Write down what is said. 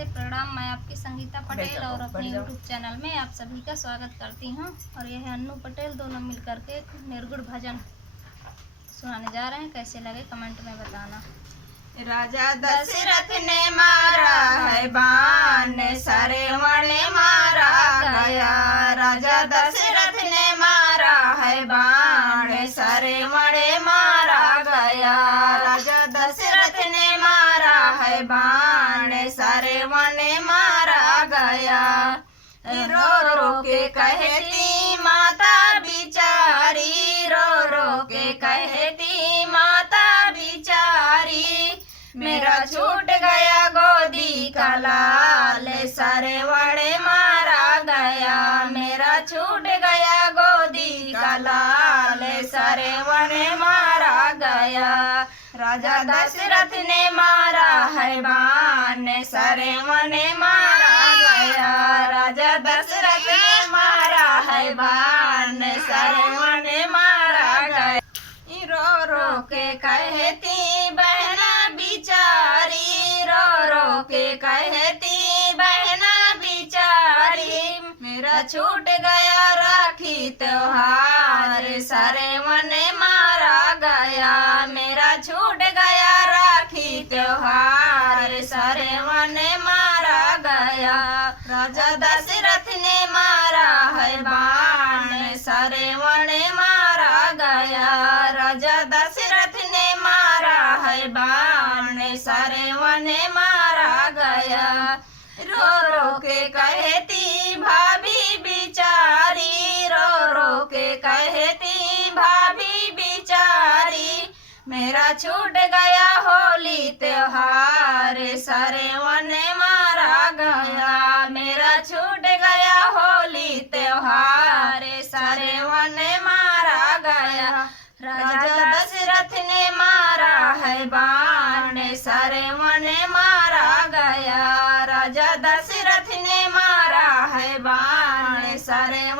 नमस्ते प्रणाम। मैं आपकी संगीता पटेल और अपने यूट्यूब चैनल में आप सभी का स्वागत करती हूं। और यह है अन्नू पटेल, दोनों मिलकर के एक निर्गुण भजन सुनाने जा रहे हैं। कैसे लगे कमेंट में बताना। राजा दशरथ ने मारा है बाण, सरवण मारा गया। राजा दशरथ ने मारा है बाण, सरवण मारा गया। राजा दशरथ ने मारा है बाण, सरवण मारा गया। रो रो के कहती माता बिचारी, रो रो के कहती माता बिचारी, मेरा छूट गया गोदी का लाल, सरवण मारा गया। मेरा छूट गया गोदी का लाल, सरवण मारा गया। राजा दशरथ ने मारा है बाण, सरवण मारा गया। राजा दशरथ ने मारा है बाण, सरवण मारा गया। रो रो के कहती बहना बिचारी, रो रो के कहती बहना बिचारी, मेरा छूट गया राखी त्योहार, सरवण मारा गया। मेरा छूट गया राखी त्योहार, सरवण मारा गया। राजा दशरथ ने मारा है बाण, सरवण मारा गया। राजा दशरथ ने मारा है बाण, सरवण मारा गया। रो रो के कहती भाभी बिचारी, रो रो के कहती भाभी बिचारी, मेरा छूट गया होली त्योहार, सरवण मारा गया। मेरा छूट गया होली त्योहार, सरवण मारा गया। राजा दशरथ ने मारा है बाण, सरवण मारा गया। राजा दशरथ ने मारा है बाण, सरवण